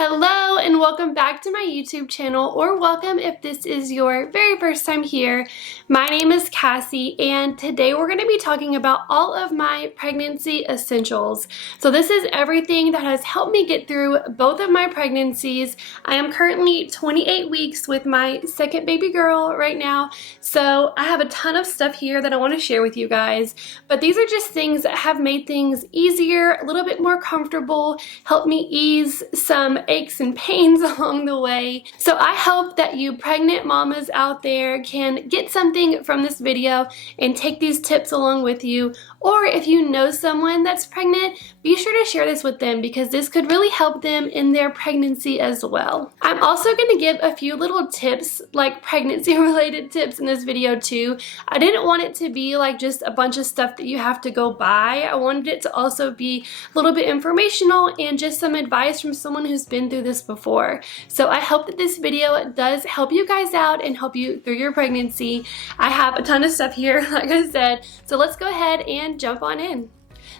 Hello and welcome back to my YouTube channel, or welcome if this is your very first time here. My name is Cassie and today we're going to be talking about all of my pregnancy essentials. So this is everything that has helped me get through both of my pregnancies. I am currently 28 weeks with my second baby girl right now, so I have a ton of stuff here that I want to share with you guys, but these are just things that have made things easier, a little bit more comfortable, helped me ease some aches and pains along the way. So I hope that you pregnant mamas out there can get something from this video and take these tips along with you. Or if you know someone that's pregnant, be sure to share this with them because this could really help them in their pregnancy as well. I'm also going to give a few little tips, like pregnancy related tips in this video too. I didn't want it to be like just a bunch of stuff that you have to go buy. I wanted it to also be a little bit informational and just some advice from someone who's been through this before. So I hope that this video does help you guys out and help you through your pregnancy. I have a ton of stuff here, like I said, so let's go ahead and jump on in.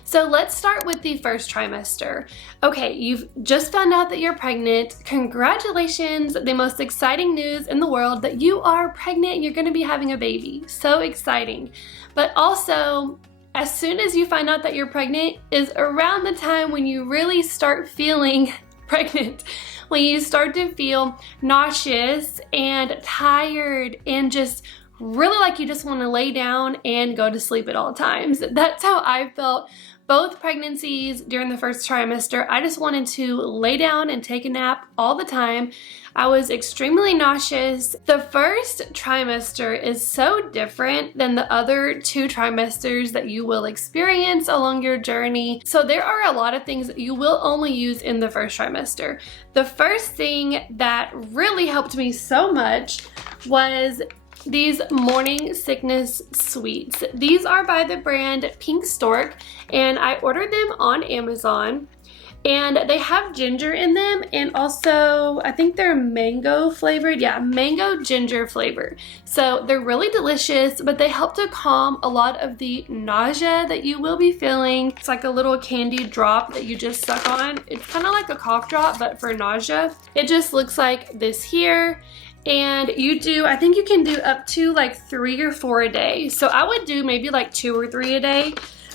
So let's start with the first trimester. Okay, you've just found out that you're pregnant. Congratulations, the most exciting news in the world that you are pregnant, you're gonna be having a baby. So exciting. But also, as soon as you find out that you're pregnant is around the time when you really start feeling pregnant, when you start to feel nauseous and tired and just really like you just want to lay down and go to sleep at all times. That's how I felt both pregnancies during the first trimester. I just wanted to lay down and take a nap all the time. I was extremely nauseous. The first trimester is so different than the other two trimesters that you will experience along your journey. So there are a lot of things that you will only use in the first trimester. The first thing that really helped me so much was these morning sickness sweets. These are by the brand Pink Stork and I ordered them on Amazon. And they have ginger in them and also I think they're mango flavored. Yeah, mango ginger flavor. So they're really delicious, but they help to calm a lot of the nausea that you will be feeling. It's like a little candy drop that you just suck on. It's kind of like a cough drop, but for nausea. It just looks like this here. And I think you can do up to like 3 or 4 a day. So I would do maybe like 2 or 3 a day.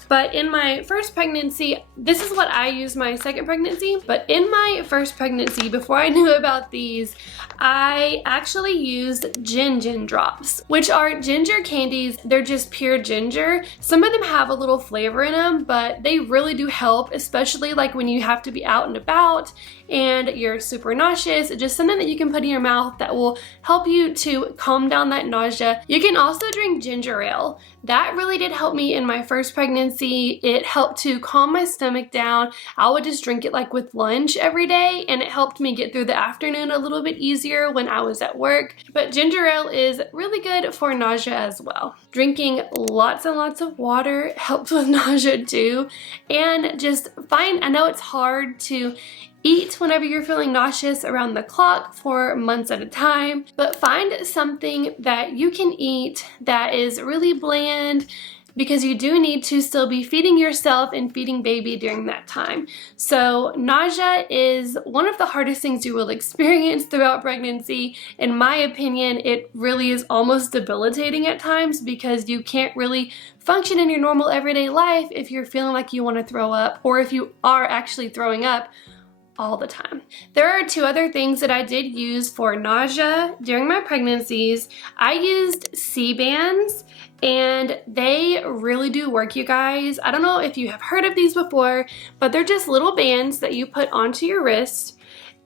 But in my first pregnancy, this is what I used my second pregnancy, but in my first pregnancy, before I knew about these, I actually used gin drops, which are ginger candies. They're just pure ginger. Some of them have a little flavor in them, but they really do help, especially like when you have to be out and about and you're super nauseous. It's just something that you can put in your mouth that will help you to calm down that nausea. You can also drink ginger ale. That really did help me in my first pregnancy. It helped to calm my stomach down. I would just drink it like with lunch every day, and it helped me get through the afternoon a little bit easier when I was at work. But ginger ale is really good for nausea as well. Drinking lots and lots of water helps with nausea too. And just I know it's hard to eat whenever you're feeling nauseous around the clock for months at a time, but find something that you can eat that is really bland because you do need to still be feeding yourself and feeding baby during that time. So nausea is one of the hardest things you will experience throughout pregnancy. In my opinion, it really is almost debilitating at times because you can't really function in your normal everyday life if you're feeling like you want to throw up or if you are actually throwing up all the time. There are 2 other things that I did use for nausea during my pregnancies. I used C-bands and they really do work, you guys. I don't know if you have heard of these before, but they're just little bands that you put onto your wrist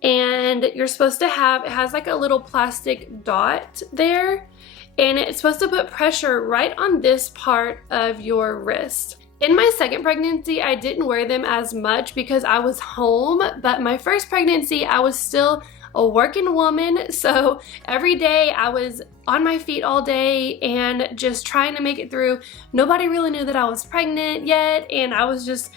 and you're supposed to have, it has like a little plastic dot there and it's supposed to put pressure right on this part of your wrist. In my second pregnancy, I didn't wear them as much because I was home, but my first pregnancy, I was still a working woman, so every day I was on my feet all day and just trying to make it through. Nobody really knew that I was pregnant yet, and I was just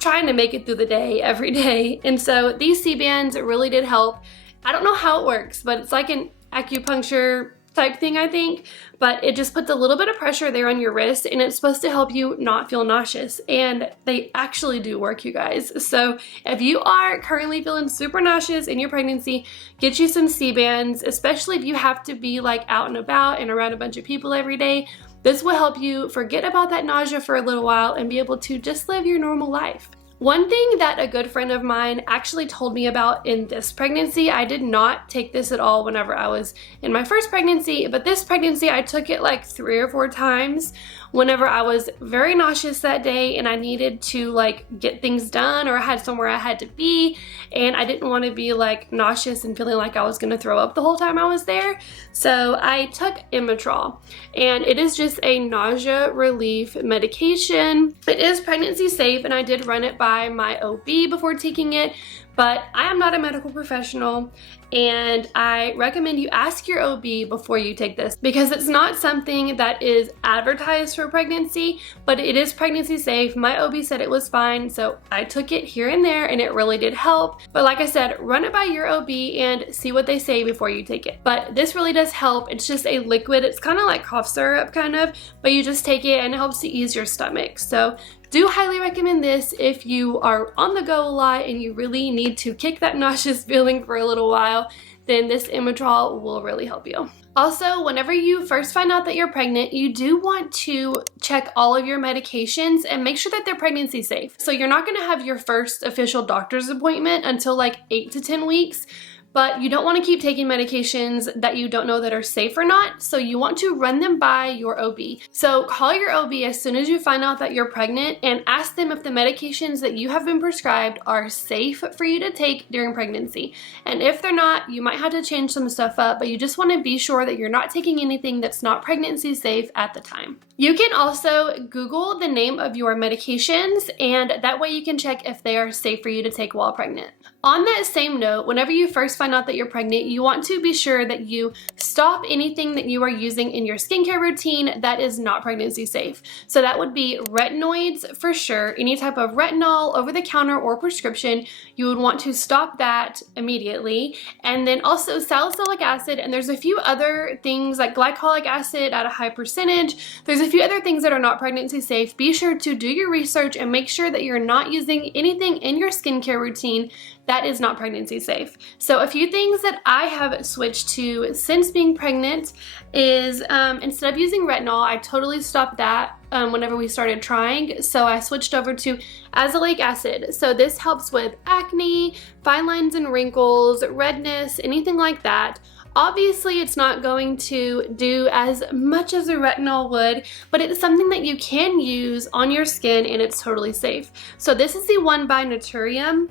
trying to make it through the day every day. And so these C-bands really did help. I don't know how it works, but it's like an acupuncture type thing, I think, but it just puts a little bit of pressure there on your wrist, and it's supposed to help you not feel nauseous, and they actually do work, you guys. So if you are currently feeling super nauseous in your pregnancy, get you some C-bands, especially if you have to be like out and about and around a bunch of people every day. This will help you forget about that nausea for a little while and be able to just live your normal life. One thing that a good friend of mine actually told me about in this pregnancy, I did not take this at all whenever I was in my first pregnancy, but this pregnancy I took it like 3 or 4 times whenever I was very nauseous that day and I needed to like get things done, or I had somewhere I had to be and I didn't want to be like nauseous and feeling like I was going to throw up the whole time I was there. So I took Imitral, and it is just a nausea relief medication. It is pregnancy safe, and I did run it by my OB before taking it, but I am not a medical professional, and I recommend you ask your OB before you take this, because it's not something that is advertised for pregnancy, but it is pregnancy safe. My OB said it was fine, so I took it here and there and it really did help. But like I said, run it by your OB and see what they say before you take it. But this really does help. It's just a liquid. It's kind of like cough syrup kind of, but you just take it and it helps to ease your stomach. So do highly recommend this if you are on the go a lot and you really need to kick that nauseous feeling for a little while. Then this Imitral will really help you. Also, whenever you first find out that you're pregnant, you do want to check all of your medications and make sure that they're pregnancy safe. So you're not going to have your first official doctor's appointment until like 8 to 10 weeks. But you don't want to keep taking medications that you don't know that are safe or not, so you want to run them by your OB. So call your OB as soon as you find out that you're pregnant and ask them if the medications that you have been prescribed are safe for you to take during pregnancy. And if they're not, you might have to change some stuff up, but you just want to be sure that you're not taking anything that's not pregnancy safe at the time. You can also Google the name of your medications, and that way you can check if they are safe for you to take while pregnant. On that same note, whenever you first find out that you're pregnant, you want to be sure that you stop anything that you are using in your skincare routine that is not pregnancy safe. So that would be retinoids for sure. Any type of retinol, over the counter or prescription, you would want to stop that immediately. And then also salicylic acid, and there's a few other things like glycolic acid at a high percentage. There's a few other things that are not pregnancy safe. Be sure to do your research and make sure that you're not using anything in your skincare routine that is not pregnancy safe. So a few things that I have switched to since being pregnant is instead of using retinol, I totally stopped that whenever we started trying. So I switched over to azelaic acid. So this helps with acne, fine lines and wrinkles, redness, anything like that. Obviously, it's not going to do as much as a retinol would, but it's something that you can use on your skin and it's totally safe. So this is the one by Naturium,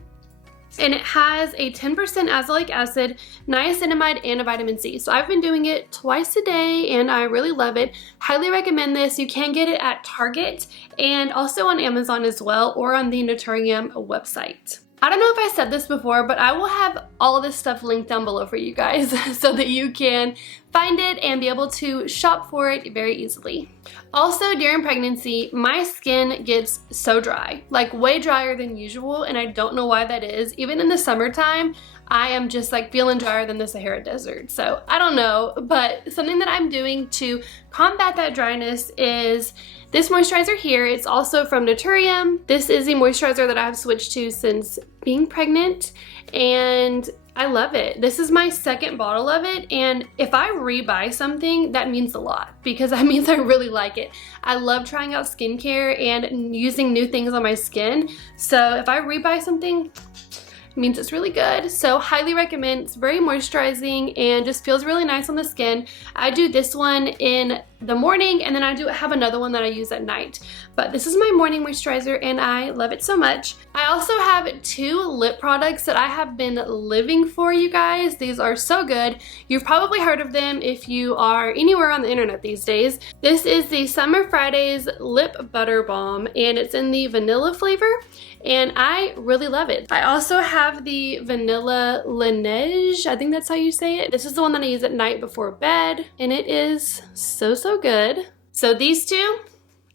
and it has a 10% azelaic acid, niacinamide, and a vitamin C. So I've been doing it twice a day and I really love it. Highly recommend this. You can get it at Target and also on Amazon as well, or on the Naturium website. I don't know if I said this before, but I will have all of this stuff linked down below for you guys so that you can find it and be able to shop for it very easily. Also, during pregnancy, my skin gets so dry, like way drier than usual, and I don't know why that is. Even in the summertime, I am just like feeling drier than the Sahara Desert. So I don't know, but something that I'm doing to combat that dryness is this moisturizer here. It's also from Naturium. This is the moisturizer that I've switched to since being pregnant, and I love it. This is my second bottle of it, and if I rebuy something, that means a lot because that means I really like it. I love trying out skincare and using new things on my skin, so if I rebuy something, it means it's really good. So highly recommend. It's very moisturizing and just feels really nice on the skin. I do this one in the morning, and then I have another one that I use at night. But this is my morning moisturizer and I love it so much. I also have 2 lip products that I have been living for, you guys. These are so good. You've probably heard of them if you are anywhere on the internet these days. This is the Summer Fridays Lip Butter Balm, and it's in the vanilla flavor, and I really love it. I also have the Vanilla Laneige, I think that's how you say it. This is the one that I use at night before bed, and it is so good. So these 2,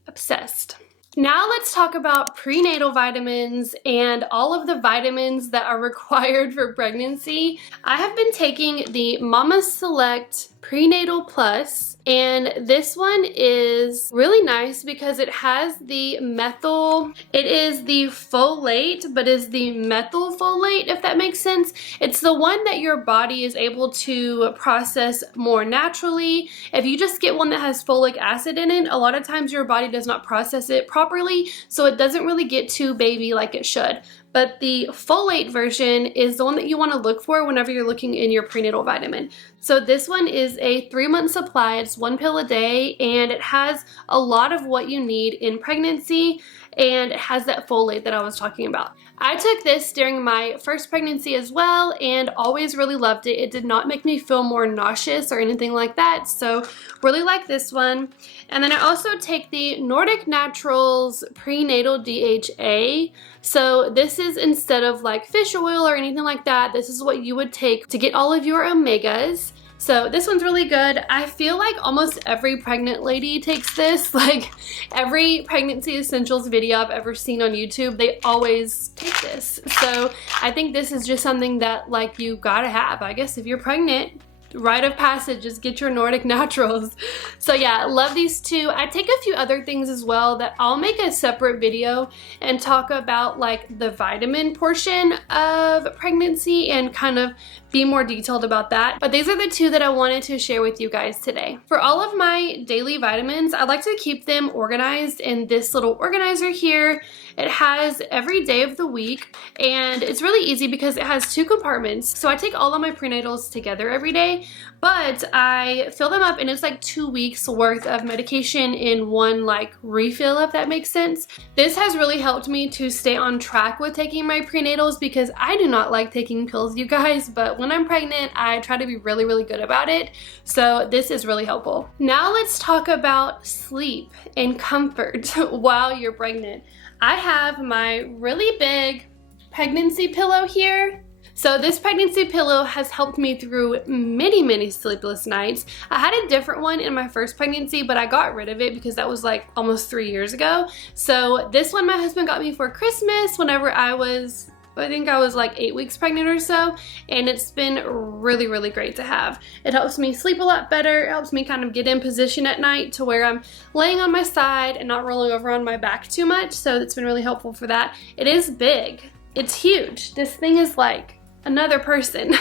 obsessed. Now let's talk about prenatal vitamins and all of the vitamins that are required for pregnancy. I have been taking the Mama Select Prenatal Plus, and this one is really nice because it has the methyl, it is the folate, but is the methylfolate, if that makes sense. It's the one that your body is able to process more naturally. If you just get one that has folic acid in it, a lot of times your body does not process it properly, so it doesn't really get to baby like it should. But the folate version is the one that you want to look for whenever you're looking in your prenatal vitamin. So this one is a 3-month supply. It's 1 pill a day, and it has a lot of what you need in pregnancy, and it has that folate that I was talking about. I took this during my first pregnancy as well and always really loved it. It did not make me feel more nauseous or anything like that, so really like this one. And then I also take the Nordic Naturals Prenatal DHA. So this is instead of like fish oil or anything like that, this is what you would take to get all of your omegas. So this one's really good. I feel like almost every pregnant lady takes this. Like every pregnancy essentials video I've ever seen on YouTube, they always take this. So I think this is just something that like you gotta have. I guess if you're pregnant, rite of passage, just get your Nordic Naturals. So yeah, love these two. I take a few other things as well that I'll make a separate video and talk about like the vitamin portion of pregnancy and kind of be more detailed about that. But these are the two that I wanted to share with you guys today. For all of my daily vitamins, I like to keep them organized in this little organizer here. It has every day of the week, and it's really easy because it has 2 compartments. So I take all of my prenatals together every day, but I fill them up and it's like 2 weeks worth of medication in one like refill, if that makes sense. This has really helped me to stay on track with taking my prenatals because I do not like taking pills, you guys, but when I'm pregnant, I try to be really, really good about it. So this is really helpful. Now let's talk about sleep and comfort while you're pregnant. I have my really big pregnancy pillow here. So this pregnancy pillow has helped me through many, many sleepless nights. I had a different one in my first pregnancy, but I got rid of it because that was like almost 3 years ago. So this one my husband got me for Christmas whenever I think I was like 8 weeks pregnant or so, and it's been really, really great to have. It helps me sleep a lot better. It helps me kind of get in position at night to where I'm laying on my side and not rolling over on my back too much, so it's been really helpful for that. It is big. It's huge. This thing is like another person.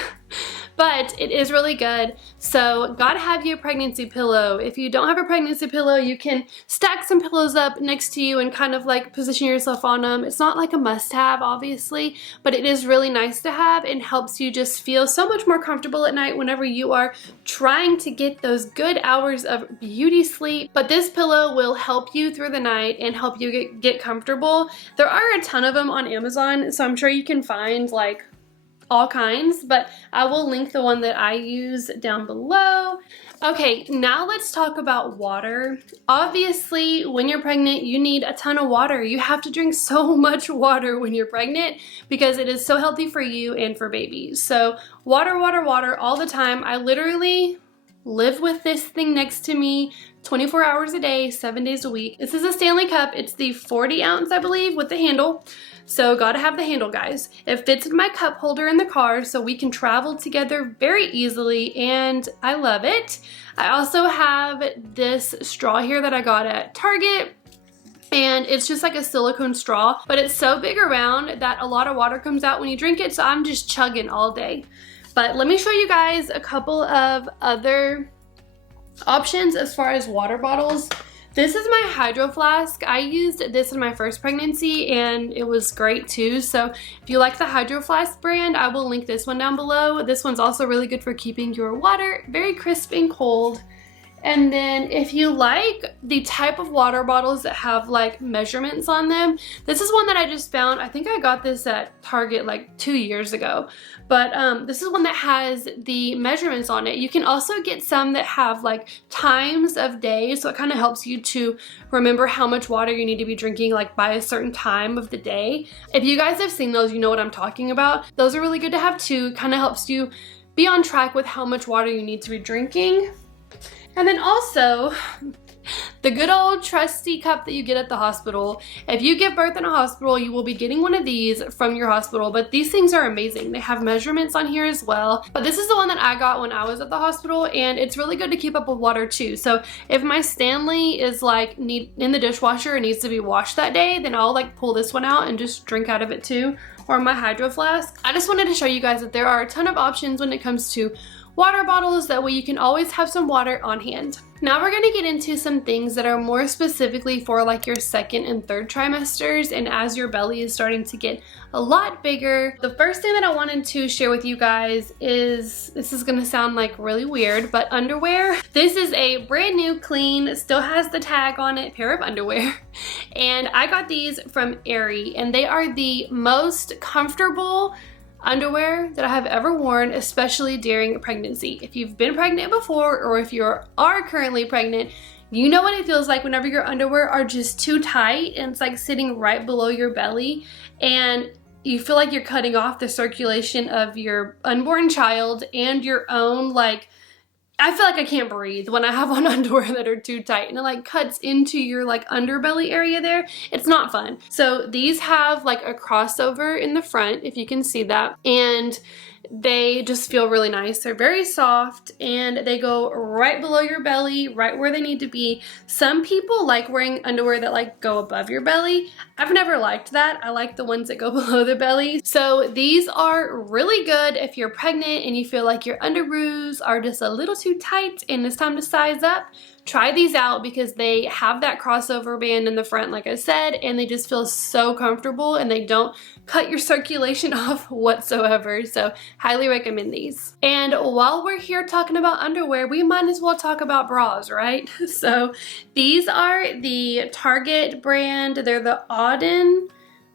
But it is really good. So gotta have you a pregnancy pillow. If you don't have a pregnancy pillow, you can stack some pillows up next to you and kind of like position yourself on them. It's not like a must-have, obviously, but it is really nice to have and helps you just feel so much more comfortable at night whenever you are trying to get those good hours of beauty sleep. But this pillow will help you through the night and help you get comfortable. There are a ton of them on Amazon, so I'm sure you can find like all kinds, but I will link the one that I use down below. Okay, now let's talk about water. Obviously, when you're pregnant, you need a ton of water. You have to drink so much water when you're pregnant because it is so healthy for you and for babies. So water, water, water all the time. I literally live with this thing next to me 24 hours a day, 7 days a week. This is a Stanley cup. It's the 40 ounce, I believe, with the handle. So gotta have the handle, guys. It fits in my cup holder in the car so we can travel together very easily, and I love it. I also have this straw here that I got at Target, and it's just like a silicone straw, but it's so big around that a lot of water comes out when you drink it, so I'm just chugging all day. But let me show you guys a couple of other options as far as water bottles. This is my Hydro Flask. I used this in my first pregnancy and it was great too. So if you like the Hydro Flask brand, I will link this one down below. This one's also really good for keeping your water very crisp and cold. And then if you like the type of water bottles that have like measurements on them, this is one that I just found. I think I got this at Target like 2 years ago. But this is one that has the measurements on it. You can also get some that have like times of day, so it kind of helps you to remember how much water you need to be drinking like by a certain time of the day. If you guys have seen those, you know what I'm talking about. Those are really good to have too. Kind of helps you be on track with how much water you need to be drinking. And then also, The good old trusty cup that you get at the hospital. If you give birth in a hospital, you will be getting one of these from your hospital, but these things are amazing. They have measurements on here as well. But this is the one that I got when I was at the hospital, and it's really good to keep up with water too. So if my Stanley is like in the dishwasher and needs to be washed that day, then I'll like pull this one out and just drink out of it too, or my hydro flask. I just wanted to show you guys that there are a ton of options when it comes to water bottles. That way you can always have some water on hand. Now we're gonna get into some things that are more specifically for like your second and third trimesters and as your belly is starting to get a lot bigger. The first thing that I wanted to share with you guys is, this is gonna sound like really weird, but underwear. This is a brand new, clean, still has the tag on it, pair of underwear. And I got these from Aerie, and they are the most comfortable underwear that I have ever worn, especially during pregnancy. If you've been pregnant before, or if you are currently pregnant, you know what it feels like whenever your underwear are just too tight and it's like sitting right below your belly, and you feel like you're cutting off the circulation of your unborn child and your own. Like, I feel like I can't breathe when I have on underwear that are too tight, and it like cuts into your like underbelly area there. It's not fun. So these have like a crossover in the front, if you can see that, and they just feel really nice. They're very soft and they go right below your belly, right where they need to be. Some people like wearing underwear that like go above your belly. I've never liked that. I like the ones that go below the belly. So these are really good if you're pregnant and you feel like your underoos are just a little too tight and it's time to size up. Try these out because they have that crossover band in the front, like I said, and they just feel so comfortable and they don't cut your circulation off whatsoever. So highly recommend these. And while we're here talking about underwear, we might as well talk about bras, right? So these are the Target brand. They're the Auden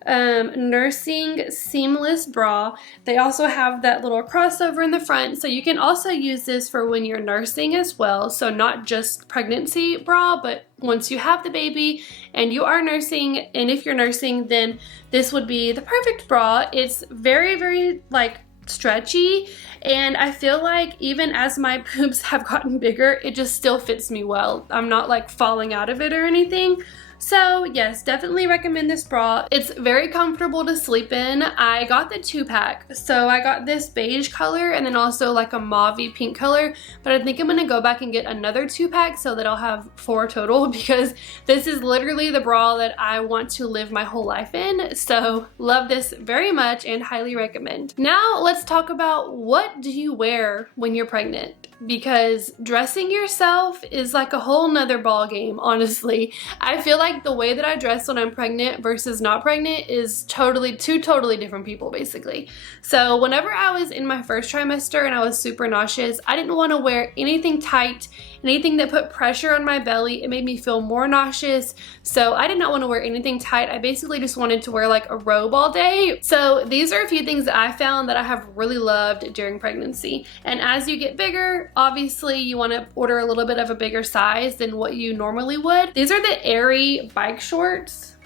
nursing seamless bra. They also have that little crossover in the front, so you can also use this for when you're nursing as well. So not just pregnancy bra, but once you have the baby and you are nursing, and if you're nursing, then this would be the perfect bra. It's very, very like stretchy, and I feel like even as my boobs have gotten bigger, it just still fits me well. I'm not like falling out of it or anything. So yes, definitely recommend this bra. It's very comfortable to sleep in. I got the 2-pack. So I got this beige color and then also like a mauve pink color, but I think I'm gonna go back and get another 2-pack so that I'll have 4 total, because this is literally the bra that I want to live my whole life in. So love this very much and highly recommend. Now let's talk about, what do you wear when you're pregnant? Because dressing yourself is like a whole nother ball game, honestly. I feel like the way that I dress when I'm pregnant versus not pregnant is two totally different people, basically. So whenever I was in my first trimester and I was super nauseous, I didn't want to wear anything tight, anything that put pressure on my belly. It made me feel more nauseous. So I did not want to wear anything tight. I basically just wanted to wear like a robe all day. So these are a few things that I found that I have really loved during pregnancy. And as you get bigger, obviously you want to order a little bit of a bigger size than what you normally would. These are the Aerie bike shorts,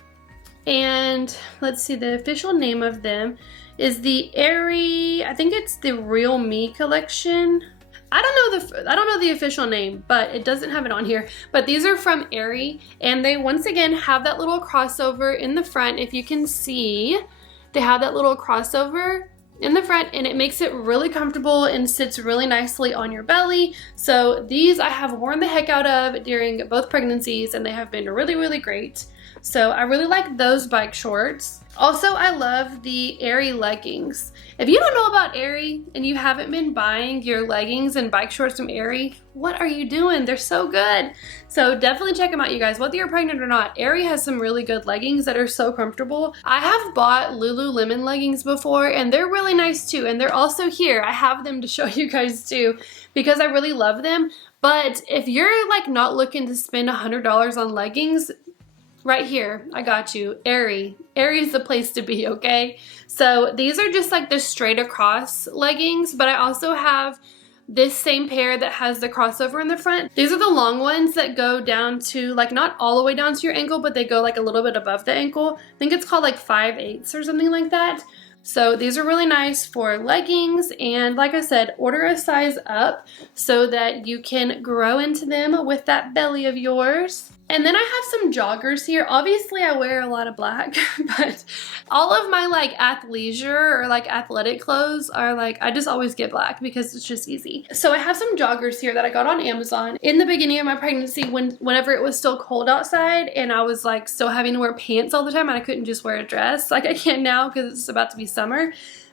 and let's see, the official name of them is the Aerie, I think it's the Real Me collection. I don't know the official name, but it doesn't have it on here. But these are from Aerie, and they once again have that little crossover in the front. If you can see, they have that little crossover in the front, and it makes it really comfortable and sits really nicely on your belly. So these I have worn the heck out of during both pregnancies, and they have been really, really great. So I really like those bike shorts. Also, I love the Aerie leggings. If you don't know about Aerie and you haven't been buying your leggings and bike shorts from Aerie, what are you doing? They're so good. So definitely check them out, you guys. Whether you're pregnant or not, Aerie has some really good leggings that are so comfortable. I have bought Lululemon leggings before, and they're really nice too. And they're also here. I have them to show you guys too, because I really love them. But if you're like not looking to spend $100 on leggings, right here, I got you. Aerie. Aerie's the place to be, okay? So these are just like the straight across leggings, but I also have this same pair that has the crossover in the front. These are the long ones that go down to, like, not all the way down to your ankle, but they go like a little bit above the ankle. I think it's called like 5/8 or something like that. So these are really nice for leggings, and like I said, order a size up so that you can grow into them with that belly of yours. And then I have some joggers here. Obviously I wear a lot of black, but all of my like athleisure or like athletic clothes are like, I just always get black because it's just easy. So I have some joggers here that I got on Amazon in the beginning of my pregnancy whenever it was still cold outside and I was like still having to wear pants all the time and I couldn't just wear a dress like I can now because it's about to be summer.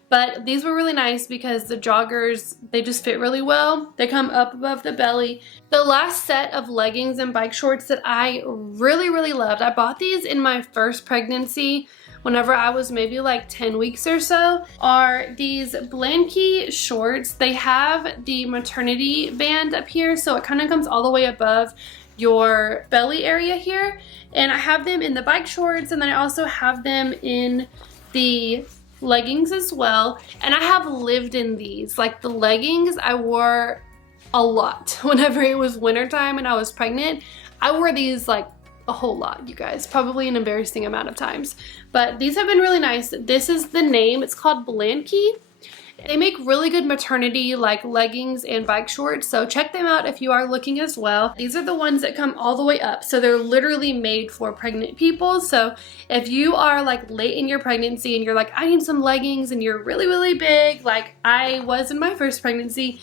But these were really nice because the joggers, they just fit really well. They come up above the belly. The last set of leggings and bike shorts that I really, really loved, I bought these in my first pregnancy whenever I was maybe like 10 weeks or so, are these Blanky shorts. They have the maternity band up here, so it kind of comes all the way above your belly area here. And I have them in the bike shorts, and then I also have them in the leggings as well. And I have lived in these. Like the leggings I wore a lot whenever it was wintertime and I was pregnant. I wore these like a whole lot, you guys, probably an embarrassing amount of times, but these have been really nice. This is the name, it's called Blanky. They make really good maternity like leggings and bike shorts, so check them out if you are looking as well. These are the ones that come all the way up, so they're literally made for pregnant people. So if you are like late in your pregnancy and you're like, I need some leggings, and you're really, really big like I was in my first pregnancy,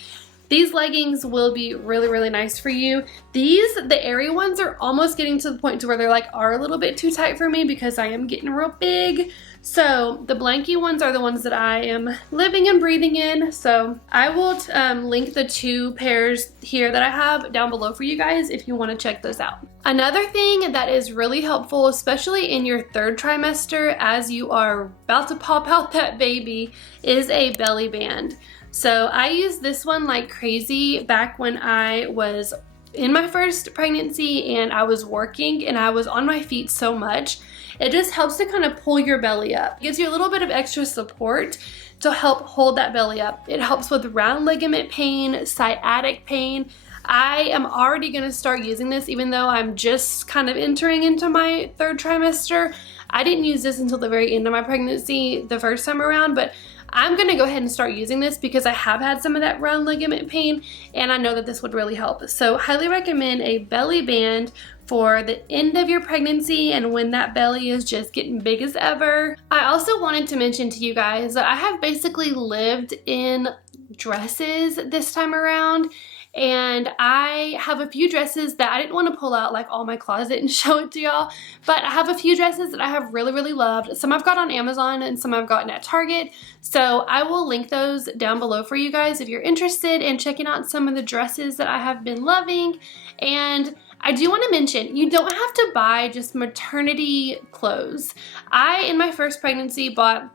these leggings will be really, really nice for you. The airy ones are almost getting to the point to where they're like are a little bit too tight for me because I am getting real big. So the Blanky ones are the ones that I am living and breathing in. So I will link the two pairs here that I have down below for you guys if you want to check those out. Another thing that is really helpful, especially in your third trimester as you are about to pop out that baby, is a belly band. So I used this one like crazy back when I was in my first pregnancy and I was working and I was on my feet so much. It just helps to kind of pull your belly up. It gives you a little bit of extra support to help hold that belly up. It helps with round ligament pain, sciatic pain. I am already going to start using this even though I'm just kind of entering into my third trimester. I didn't use this until the very end of my pregnancy the first time around, but I'm gonna go ahead and start using this because I have had some of that round ligament pain and I know that this would really help. So highly recommend a belly band for the end of your pregnancy and when that belly is just getting big as ever. I also wanted to mention to you guys that I have basically lived in dresses this time around, and I have a few dresses that I didn't want to pull out like all my closet and show it to y'all, but I have a few dresses that I have really, really loved. Some I've got on Amazon and some I've gotten at Target, so I will link those down below for you guys if you're interested in checking out some of the dresses that I have been loving. And I do want to mention, you don't have to buy just maternity clothes. I, in my first pregnancy, bought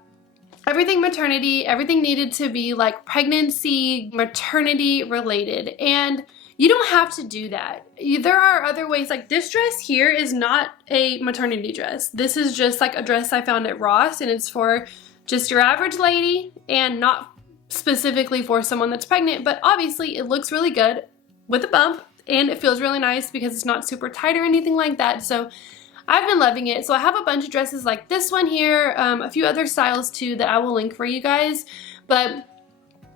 everything maternity, everything needed to be like pregnancy, maternity related. And you don't have to do that. There are other ways, like this dress here is not a maternity dress. This is just like a dress I found at Ross, and it's for just your average lady and not specifically for someone that's pregnant, but obviously it looks really good with a bump and it feels really nice because it's not super tight or anything like that. So I've been loving it. So I have a bunch of dresses like this one here, a few other styles too that I will link for you guys. But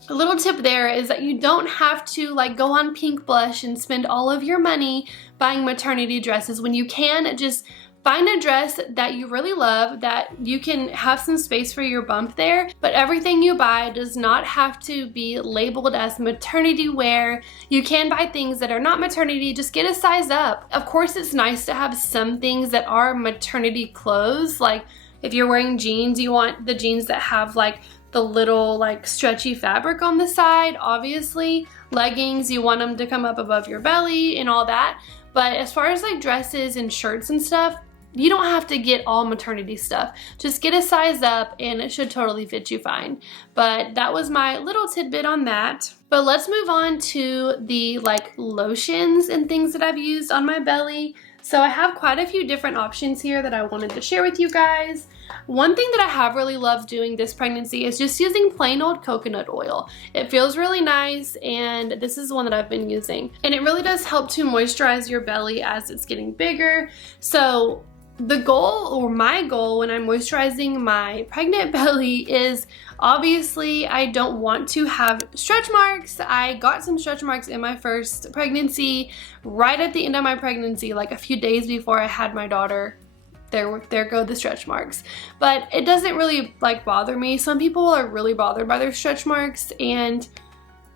a little tip there is that you don't have to like go on Pink Blush and spend all of your money buying maternity dresses when you can just find a dress that you really love, that you can have some space for your bump there, but everything you buy does not have to be labeled as maternity wear. You can buy things that are not maternity, just get a size up. Of course, it's nice to have some things that are maternity clothes, like if you're wearing jeans, you want the jeans that have like the little like stretchy fabric on the side, obviously. Leggings, you want them to come up above your belly and all that. But as far as like dresses and shirts and stuff, you don't have to get all maternity stuff. Just get a size up and it should totally fit you fine. But that was my little tidbit on that. But let's move on to the like lotions and things that I've used on my belly. So I have quite a few different options here that I wanted to share with you guys. One thing that I have really loved doing this pregnancy is just using plain old coconut oil. It feels really nice, and this is the one that I've been using. And it really does help to moisturize your belly as it's getting bigger. So the goal, or my goal when I'm moisturizing my pregnant belly, is obviously I don't want to have stretch marks. I got some stretch marks in my first pregnancy, right at the end of my pregnancy, like a few days before I had my daughter. There go the stretch marks. But it doesn't really like bother me. Some people are really bothered by their stretch marks, and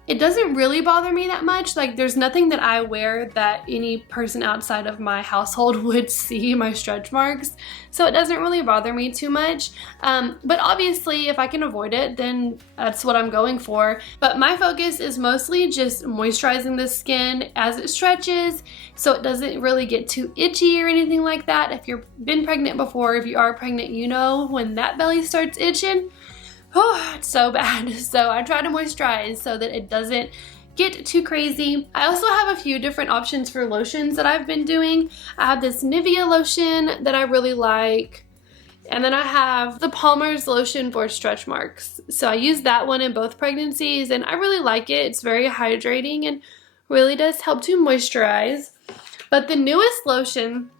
it doesn't really bother me that much. Like, there's nothing that I wear that any person outside of my household would see my stretch marks. So it doesn't really bother me too much. But obviously, if I can avoid it, then that's what I'm going for. But my focus is mostly just moisturizing the skin as it stretches, so it doesn't really get too itchy or anything like that. If you've been pregnant before, if you are pregnant, you know when that belly starts itching. Oh, it's so bad. So I try to moisturize so that it doesn't get too crazy. I also have a few different options for lotions that I've been doing. I have this Nivea lotion that I really like. And then I have the Palmer's lotion for stretch marks. So I use that one in both pregnancies, and I really like it. It's very hydrating and really does help to moisturize. But the newest lotion,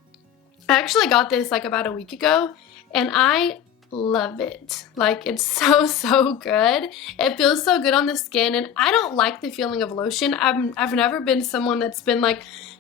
I actually got this like about a week ago, and I love it. Like, it's so good. It feels so good on the skin, and I don't like the feeling of lotion. I've never been someone that's been like,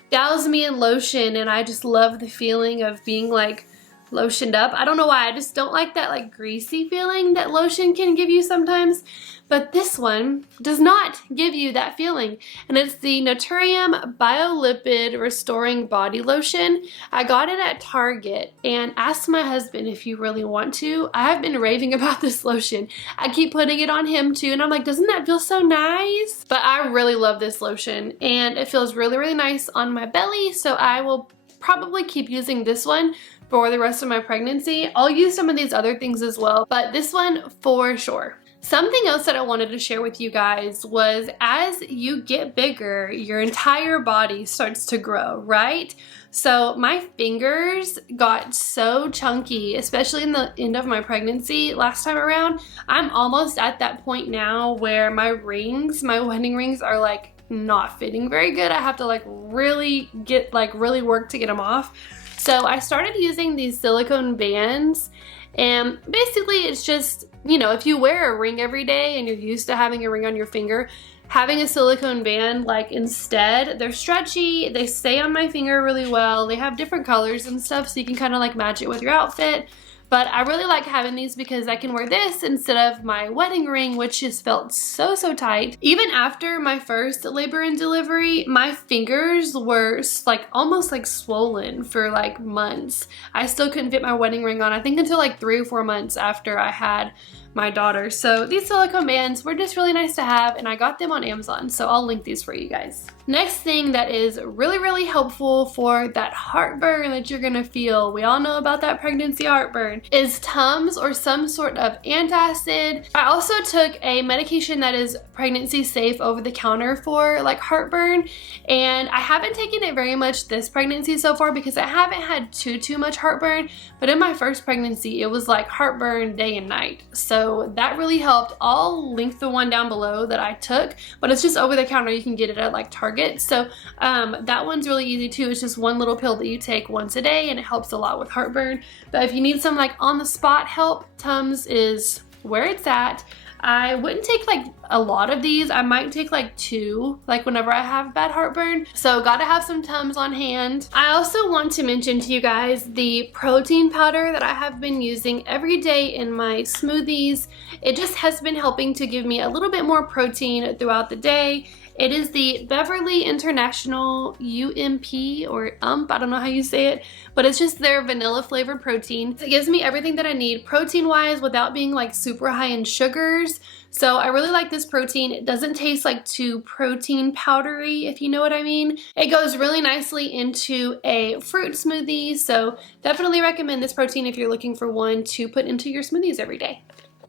douse me in lotion, and I just love the feeling of being like lotioned up. I don't know why. I just don't like that like greasy feeling that lotion can give you sometimes. But this one does not give you that feeling. And it's the Naturium Biolipid Restoring Body Lotion. I got it at Target and asked my husband if you really want to. I have been raving about this lotion. I keep putting it on him too, and I'm like, doesn't that feel so nice? But I really love this lotion, and it feels really nice on my belly, so I will probably keep using this one for the rest of my pregnancy. I'll use some of these other things as well, but this one for sure. Something else that I wanted to share with you guys was, as you get bigger, your entire body starts to grow, right? So my fingers got so chunky, especially in the end of my pregnancy last time around. I'm almost at that point now where my rings, my wedding rings, are like not fitting very good. I have to like really work to get them off. So I started using these silicone bands, and basically it's just, you know, if you wear a ring every day and you're used to having a ring on your finger, having a silicone band like instead, they're stretchy, they stay on my finger really well, they have different colors and stuff, so you can kind of like match it with your outfit. But I really like having these because I can wear this instead of my wedding ring, which just felt so tight. Even after my first labor and delivery, my fingers were like almost like swollen for like months. I still couldn't fit my wedding ring on, I think until like 3 or 4 months after I had my daughter. So these silicone bands were just really nice to have, and I got them on Amazon, so I'll link these for you guys. Next thing that is really helpful for that heartburn that you're gonna feel, we all know about that pregnancy heartburn, is Tums or some sort of antacid. I also took a medication that is pregnancy safe over the counter for like heartburn, and I haven't taken it very much this pregnancy so far because I haven't had too much heartburn, but in my first pregnancy it was like heartburn day and night. So that really helped. I'll link the one down below that I took, but it's just over the counter. You can get it at like Target. So that one's really easy too. It's just one little pill that you take once a day, and it helps a lot with heartburn. But if you need some like on the spot help, Tums is where it's at. I wouldn't take like a lot of these. I might take like 2, like whenever I have bad heartburn. So gotta have some Tums on hand. I also want to mention to you guys the protein powder that I have been using every day in my smoothies. It just has been helping to give me a little bit more protein throughout the day. It is the Beverly International UMP or UMP, I don't know how you say it, but it's just their vanilla flavored protein. It gives me everything that I need protein wise without being like super high in sugars. So I really like this protein. It doesn't taste like too protein powdery, if you know what I mean. It goes really nicely into a fruit smoothie, so definitely recommend this protein if you're looking for one to put into your smoothies every day.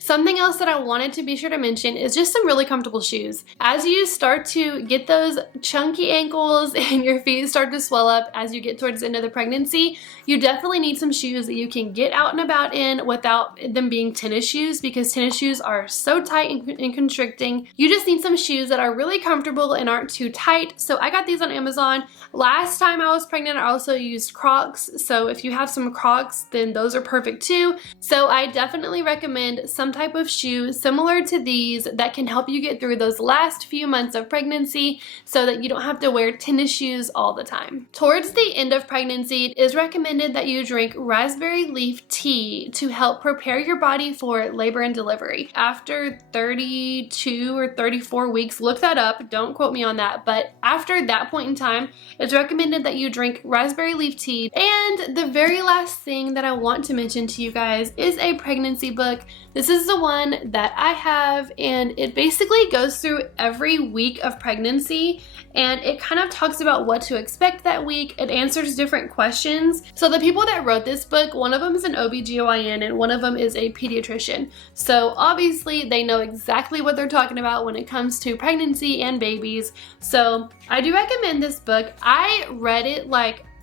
Something else that I wanted to be sure to mention is just some really comfortable shoes. As you start to get those chunky ankles and your feet start to swell up as you get towards the end of the pregnancy, you definitely need some shoes that you can get out and about in without them being tennis shoes, because tennis shoes are so tight and constricting. You just need some shoes that are really comfortable and aren't too tight. So I got these on Amazon. Last time I was pregnant, I also used Crocs. So if you have some Crocs, then those are perfect too. So I definitely recommend some type of shoe similar to these that can help you get through those last few months of pregnancy so that you don't have to wear tennis shoes all the time. Towards the end of pregnancy, it is recommended that you drink raspberry leaf tea to help prepare your body for labor and delivery. After 32 or 34 weeks, look that up, don't quote me on that, but after that point in time, it's recommended that you drink raspberry leaf tea. And the very last thing that I want to mention to you guys is a pregnancy book. This is the one that I have, and it basically goes through every week of pregnancy, and it kind of talks about what to expect that week. It answers different questions. So the people that wrote this book, one of them is an OBGYN and one of them is a pediatrician. So obviously they know exactly what they're talking about when it comes to pregnancy and babies. So I do recommend this book. I read it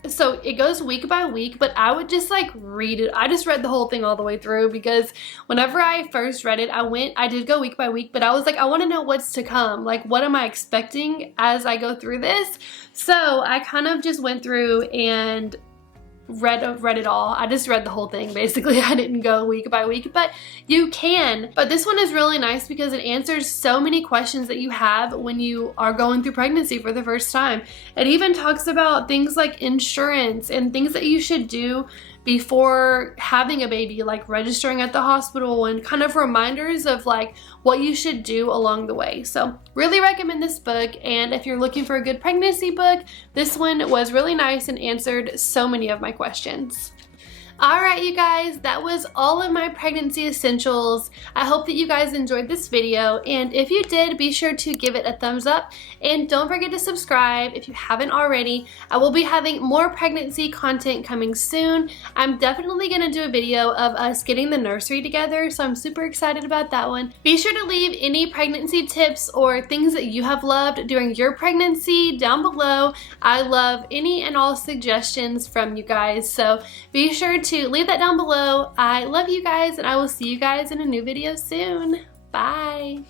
so it goes week by week, but I would just read it. I just read the whole thing all the way through, because whenever I first read it, I did go week by week, but I was like, I want to know what's to come. Like, what am I expecting as I go through this? So I kind of just went through and read it all. I just read the whole thing basically. I didn't go week by week, but you can. But this one is really nice because it answers so many questions that you have when you are going through pregnancy for the first time. It even talks about things like insurance and things that you should do before having a baby, like registering at the hospital, and kind of reminders of what you should do along the way. So really recommend this book, and if you're looking for a good pregnancy book, this one was really nice and answered so many of my questions. Alright you guys, that was all of my pregnancy essentials. I hope that you guys enjoyed this video, and if you did, be sure to give it a thumbs up, and don't forget to subscribe if you haven't already. I will be having more pregnancy content coming soon. I'm definitely going to do a video of us getting the nursery together, so I'm super excited about that one. Be sure to leave any pregnancy tips or things that you have loved during your pregnancy down below. I love any and all suggestions from you guys, so be sure to leave that down below. I love you guys, and I will see you guys in a new video soon. Bye.